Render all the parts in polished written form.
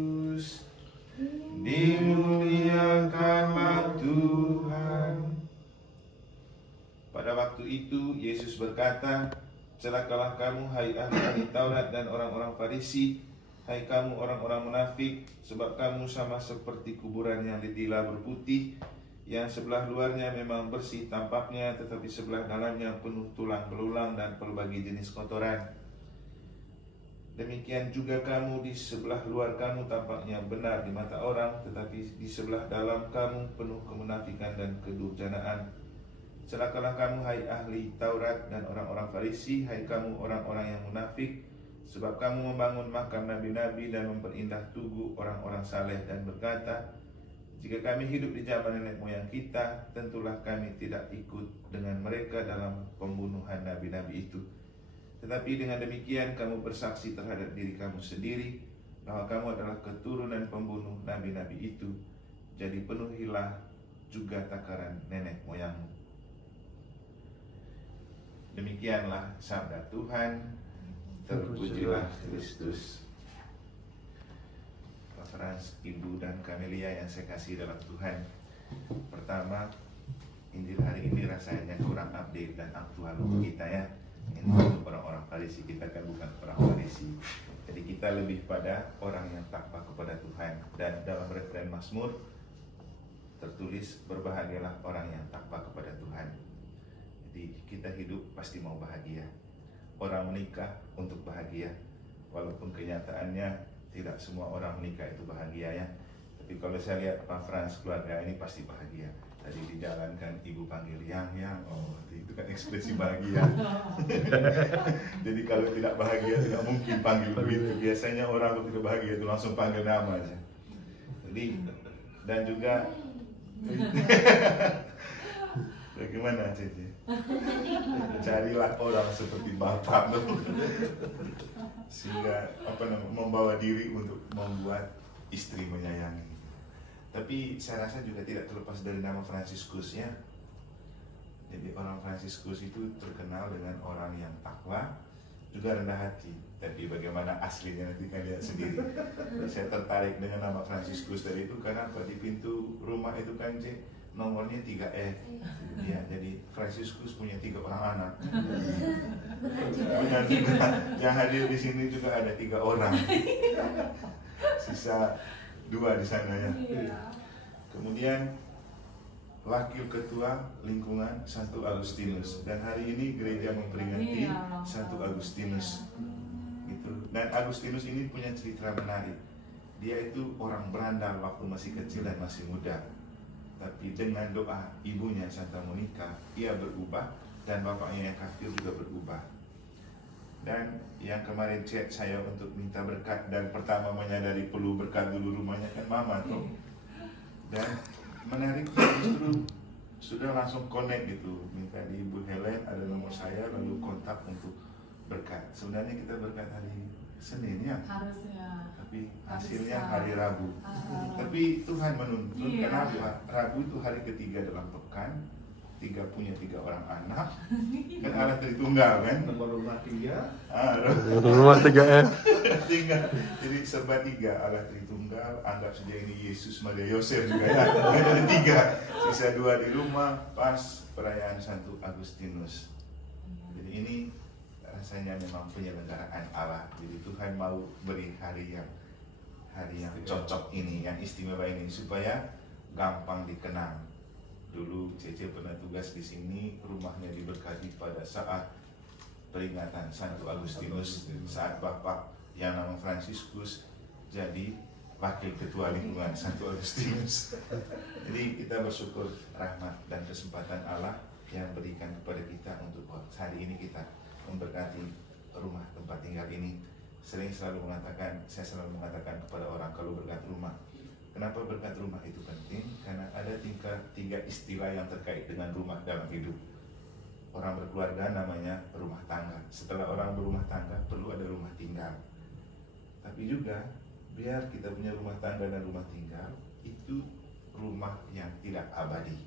Kristus. Dimuliakanlah Tuhan. Pada waktu itu Yesus berkata, celakalah kamu hai ahli Taurat dan orang-orang Farisi, hai kamu orang-orang munafik, sebab kamu sama seperti kuburan yang ditilah berputih, yang sebelah luarnya memang bersih tampaknya, tetapi sebelah dalamnya penuh tulang belulang dan pelbagai jenis kotoran. Demikian juga kamu, di sebelah luar kamu tampaknya benar di mata orang, tetapi di sebelah dalam kamu penuh kemunafikan dan kedurjanaan. Celakalah kamu hai ahli Taurat dan orang-orang Farisi, hai kamu orang-orang yang munafik, sebab kamu membangun makam nabi-nabi dan memperindah tugu orang-orang saleh, dan berkata, jika kami hidup di zaman nenek moyang kita, tentulah kami tidak ikut dengan mereka dalam pembunuhan nabi-nabi itu. Tetapi dengan demikian kamu bersaksi terhadap diri kamu sendiri bahwa kamu adalah keturunan pembunuh nabi-nabi itu. Jadi penuhilah juga takaran nenek moyangmu. Demikianlah sabda Tuhan. Terpujilah Kristus. Pak Frans, Ibu dan Kamelia yang saya kasih dalam Tuhan. Pertama, Injil hari ini rasanya kurang update dan aktual untuk kita ya. Ini untuk orang-orang Farisi, kita kan bukan orang Farisi. Jadi kita lebih pada orang yang takwa kepada Tuhan. Dan dalam referen Mazmur tertulis, berbahagialah orang yang takwa kepada Tuhan. Jadi kita hidup pasti mau bahagia. Orang menikah untuk bahagia, walaupun kenyataannya tidak semua orang menikah itu bahagia ya. Tapi kalau saya lihat Pak Frans, keluarga ini pasti bahagia. Tadi dijalankan ibu panggil yang, oh itu kan ekspresi bahagia. Jadi kalau tidak bahagia tidak mungkin panggil begitu. Biasanya orang kalau tidak bahagia itu langsung panggil nama aja. Jadi dan juga bagaimana Cici? Carilah orang seperti Bapak sehingga membawa diri untuk membuat istri menyayangi. Tapi saya rasa juga tidak terlepas dari nama Fransiskus ya. Jadi orang Fransiskus itu terkenal dengan orang yang takwa, juga rendah hati. Tapi bagaimana aslinya nanti kan lihat sendiri. Saya tertarik dengan nama Fransiskus tadi itu karena di pintu rumah itu kan nomornya 3F. Ya, jadi Fransiskus punya 3 orang anak. Punya 3, yang hadir di sini juga ada 3 orang. Sisa 2 di sana ya. Kemudian wakil ketua lingkungan Santo Agustinus, dan hari ini gereja memperingati Santo Agustinus. Gitu. Dan Agustinus ini punya cerita menarik. Dia itu orang berandal waktu masih kecil dan masih muda. Tapi dengan doa ibunya Santa Monica, ia berubah, dan bapaknya yang kafir juga berubah. Dan yang kemarin chat saya untuk minta berkat, dan pertama menyadari perlu berkat dulu rumahnya kan mama tuh. Dan menarik justru sudah langsung connect gitu, minta di Ibu Helen ada nomor saya, lalu kontak untuk berkat. Sebenarnya kita berkat hari Senin ya, harusnya, tapi hasilnya hari Rabu. Tapi Tuhan menuntun, kenapa? Rabu itu hari ketiga dalam pekan, punya 3 orang anak, kan Allah Tritunggal kan? Nomor rumah 3. Rumah 3F. Jadi serba 3, Allah Tritunggal, anggap saja ini Yesus, Maria, Yosef juga ya. Ada 3, sisa 2 di rumah, pas perayaan Santo Agustinus. Jadi ini rasanya memang penyelenggaraan Allah. Jadi Tuhan mau beri hari yang cocok ini, yang istimewa ini, supaya gampang dikenang. Dulu Cece pernah tugas di sini, rumahnya diberkati pada saat peringatan Santo Agustinus, saat Bapak yang nama Fransiskus jadi wakil ketua lingkungan Santo Agustinus. Jadi kita bersyukur rahmat dan kesempatan Allah yang berikan kepada kita untuk hari ini kita memberkati rumah tempat tinggal ini. Saya selalu mengatakan kepada orang kalau berkat rumah, kenapa berkat rumah itu penting? Karena ada 3 istilah yang terkait dengan rumah dalam hidup. Orang berkeluarga namanya rumah tangga. Setelah orang berumah tangga perlu ada rumah tinggal. Tapi juga biar kita punya rumah tangga dan rumah tinggal, itu rumah yang tidak abadi.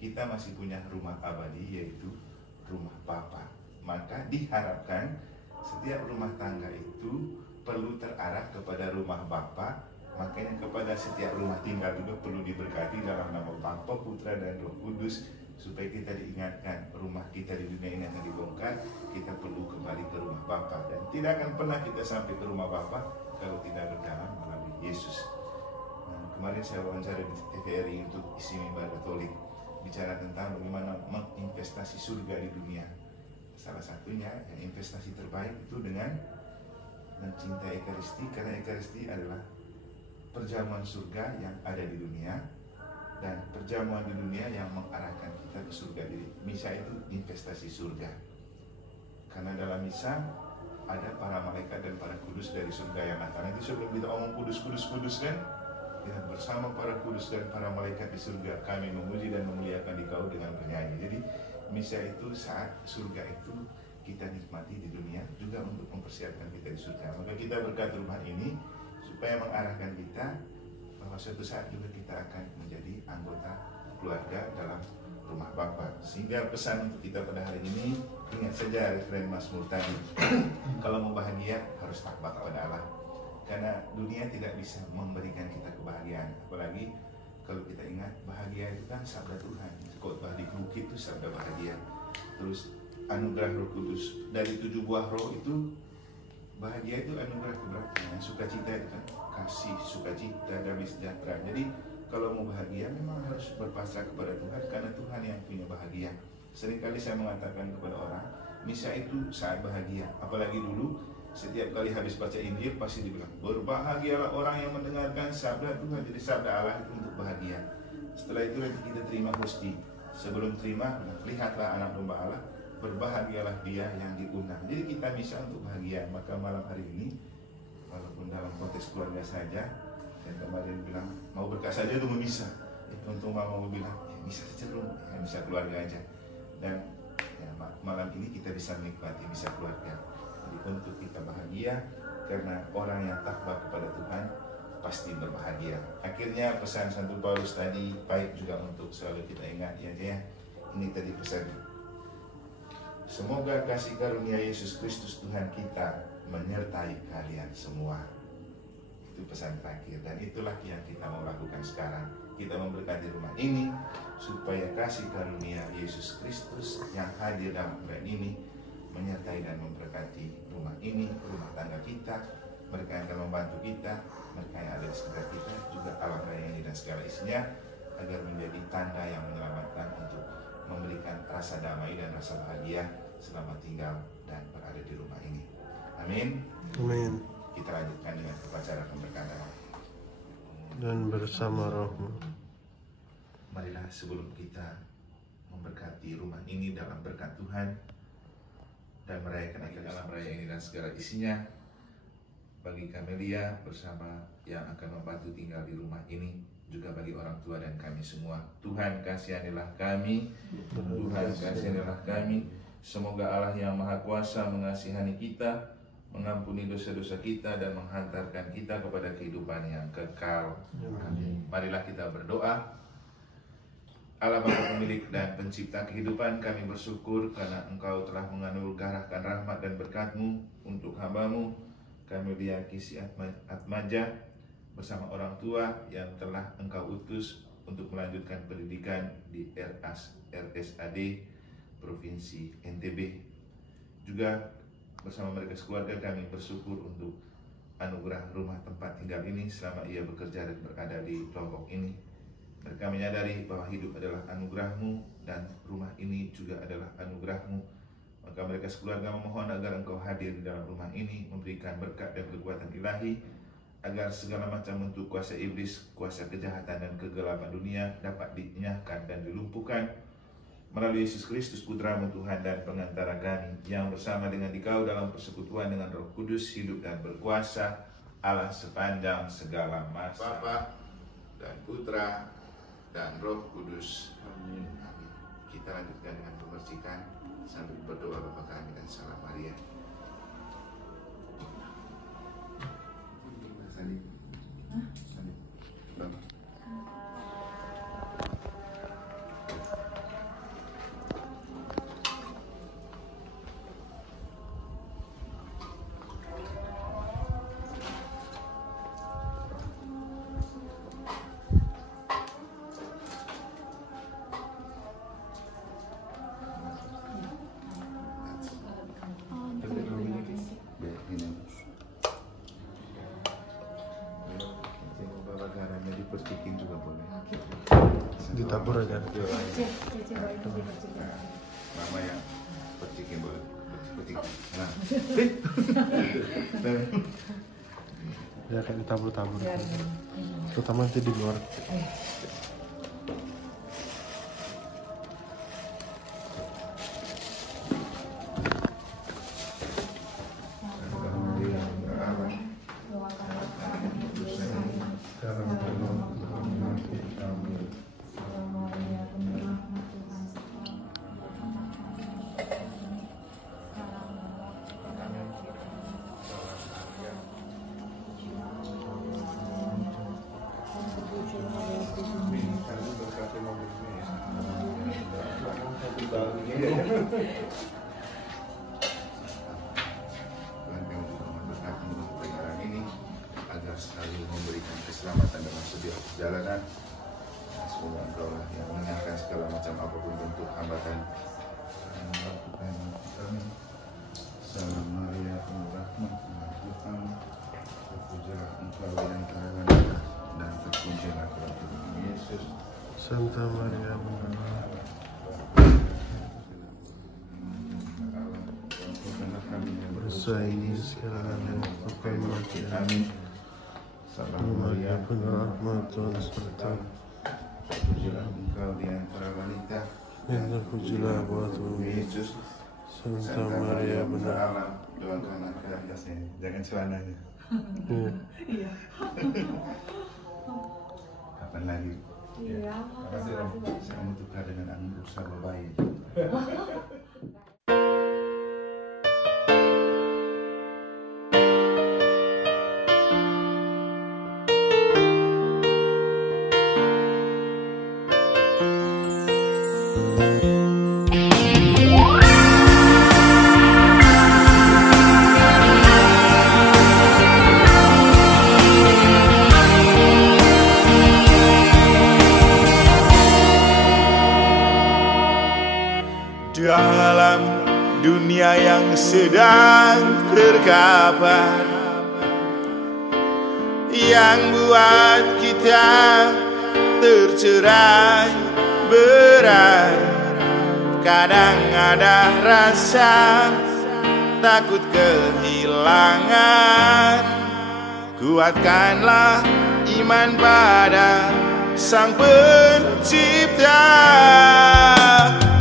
Kita masih punya rumah abadi, yaitu rumah Bapa. Maka diharapkan setiap rumah tangga itu perlu terarah kepada rumah Bapa. Makanya kepada setiap rumah tinggal juga perlu diberkati dalam nama Bapa, Putra, dan Roh Kudus, supaya kita diingatkan rumah kita di dunia ini akan dibongkar. Kita perlu kembali ke rumah Bapa, dan tidak akan pernah kita sampai ke rumah Bapa kalau tidak berjalan melalui Yesus. Kemarin saya wawancara di TVRI untuk isi mimbar Katolik, bicara tentang bagaimana menginvestasi surga di dunia. Salah satunya yang investasi terbaik itu dengan mencintai Ekaristi, karena Ekaristi adalah perjamuan surga yang ada di dunia, dan perjamuan di dunia yang mengarahkan kita ke surga. Jadi misa itu investasi surga, karena dalam misa ada para malaikat dan para kudus dari surga yang datang. Nanti sebelum kita omong kudus kan, kita bersama para kudus dan para malaikat di surga, kami memuji dan memuliakan Dikau dengan bernyanyi. Jadi misa itu saat surga itu kita nikmati di dunia, juga untuk mempersiapkan kita di surga. Maka kita berkat rumah ini supaya mengarahkan kita bahwa suatu saat juga kita akan menjadi anggota keluarga dalam rumah Bapa. Sehingga pesan untuk kita pada hari ini, ingat saja referen Mazmur tadi, kalau mau bahagia harus takwa kepada Allah, karena dunia tidak bisa memberikan kita kebahagiaan. Apalagi kalau kita ingat bahagia itu kan sabda Tuhan. Khotbah di bukit itu sabda bahagia. Terus anugerah Roh Kudus, dari 7 buah roh itu bahagia itu anugerah keberapa? Sukacita itu kan kasih, sukacita, damai sejahtera. Jadi kalau mau bahagia memang harus berpasrah kepada Tuhan, karena Tuhan yang punya bahagia. Seringkali saya mengatakan kepada orang, misa itu saat bahagia. Apalagi dulu setiap kali habis baca Injil pasti dibilang, berbahagialah orang yang mendengarkan sabda Tuhan. Jadi sabda Allah itu untuk bahagia. Setelah itu nanti kita terima hosti. Sebelum terima, lihatlah anak domba Allah, berbahagialah dia yang diundang. Jadi kita misa untuk bahagia. Maka malam hari ini, walaupun dalam konteks keluarga saja, dan kemarin bilang mau berkat saja tunggu misa. Untuk mama mau bilang ya, misa saja dulu, ya, misa keluarga aja. Dan ya, malam ini kita bisa menikmati misa keluarga. Jadi untuk kita bahagia, karena orang yang takwa kepada Tuhan pasti berbahagia. Akhirnya pesan Santo Paulus tadi baik juga untuk selalu kita ingat ya. Ini tadi pesan. Semoga kasih karunia Yesus Kristus Tuhan kita menyertai kalian semua. Itu pesan terakhir, dan itulah yang kita mau lakukan sekarang. Kita memberkati rumah ini supaya kasih karunia Yesus Kristus yang hadir dalam bulan ini menyertai dan memberkati rumah ini, rumah tangga kita, mereka yang akan membantu kita, mereka yang ada di sekitar kita, juga alam raya ini dan segala isinya, agar menjadi tanda yang menyelamatkan untuk memberikan rasa damai dan rasa bahagia selama tinggal dan berada di rumah ini. Amin. Amin. Kita lanjutkan dengan upacara pemberkatan. Dan bersama rohmu. Marilah sebelum kita memberkati rumah ini dalam berkat Tuhan dan merayakan alam raya ini dan segala isinya, bagi Kamelia bersama yang akan membantu tinggal di rumah ini, juga bagi orang tua dan kami semua, Tuhan kasihanilah kami, Tuhan kasihanilah kami. Semoga Allah yang Maha Kuasa mengasihani kita, mengampuni dosa-dosa kita, dan menghantarkan kita kepada kehidupan yang kekal. Amin. Marilah kita berdoa. Allah Bapa pemilik dan pencipta kehidupan, kami bersyukur karena Engkau telah menganugerahkan rahmat dan berkat-Mu untuk hamba-Mu Kamelia Kisi Atmaja bersama orang tua yang telah Engkau utus untuk melanjutkan pendidikan di RSAD Provinsi NTB. Juga bersama mereka sekeluarga kami bersyukur untuk anugerah rumah tempat tinggal ini selama ia bekerja dan berada di Lombok ini. Mereka menyadari bahwa hidup adalah anugerah-Mu dan rumah ini juga adalah anugerah-Mu. Maka mereka sekeluarga memohon agar Engkau hadir di dalam rumah ini, memberikan berkat dan kekuatan ilahi, agar segala macam bentuk kuasa iblis, kuasa kejahatan dan kegelapan dunia dapat dinyahkan dan dilumpuhkan melalui Yesus Kristus Putra-Mu Tuhan dan pengantara kami, yang bersama dengan Dikau dalam persekutuan dengan Roh Kudus, hidup dan berkuasa Allah sepanjang segala masa. Bapa dan Putra dan Roh Kudus. Amin. Amin. Kita lanjutkan dengan pembersihan sambil berdoa Bapa kami dan salam Maria. Salib. Salib. Bapa. dipercikin juga boleh. Ditabur aja. Mama yang percikin boleh. Percikin. Nah. Ya kan ditabur-tabur. Terutama nanti di luar. Selalu memberikan keselamatan dalam setiap perjalanan. Semoga Engkau lah yang mengenalkan segala macam apapun bentuk hambatan. Salam Maria, penuh rahmat, Tuhan, terpujilah Engkau di antara wanita dan terpujilah Tuhan Yesus. Santa Maria Bunda bersaing segalanya, Amin. Salam Maria, penuh rahmat, Tuhan sertamu. terpujilah Engkau di antara wanita Dan terpujilah buat Yesus. Santa Maria Bunda Allah, doakan anak-anaknya. Jangan celananya. Iya. Kapan lagi? Iya. Makasih Om. Saya mau tukar dengan anggur sama bayi. Dalam dunia yang sedang terkapar, yang buat kita tercerai berai, kadang ada rasa takut kehilangan. Kuatkanlah iman pada Sang Pencipta.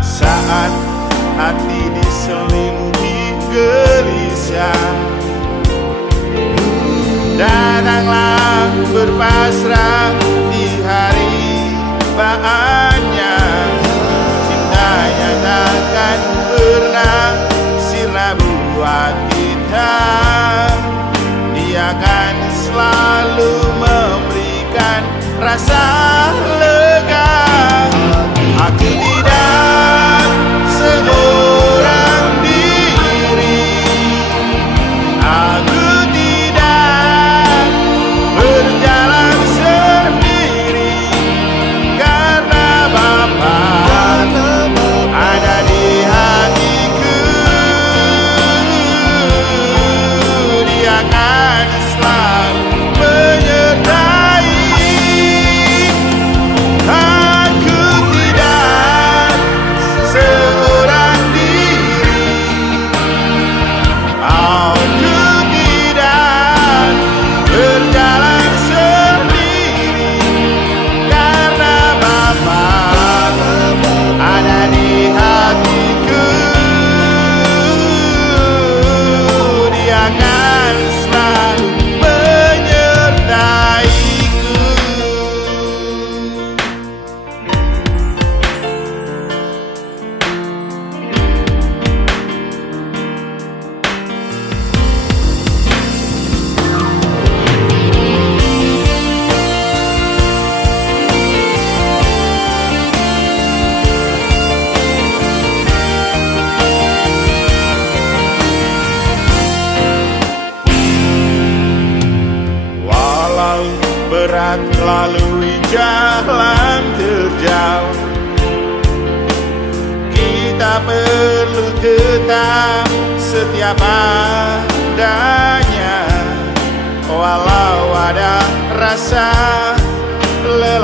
Saat hati diselimuti gelisah, datanglah berpasrah di hari bahannya. Cintanya takkan pernah sirna buat kita. Dia akan selalu memberikan rasa lega. Aku tidak seorang diri, aku tidak berjalan sendiri, karena Bapa ada di hatiku. Dia akan selalu menyertai. Aku tidak seorang diri, aku tidak berjalan sendiri, karena Bapa ada di hatiku. Dia akan selalu menyertaiku. Walau berat lalui jalan terjal, kita perlu tetap setia padanya. Walau ada rasa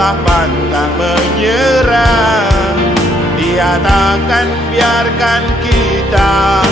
Allah pantang menyerah. Dia takkan biarkan kita